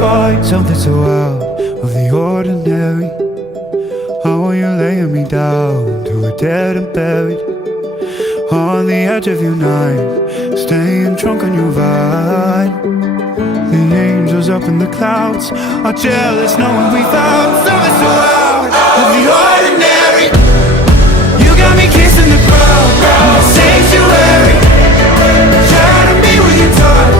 find something so out of the ordinary. How are you laying me down to a dead and buried on the edge of your night, staying drunk on your vine. The angels up in the clouds are jealous knowing we found something so out of the ordinary. You got me kissing the ground in the sanctuary, trying to be with your touch.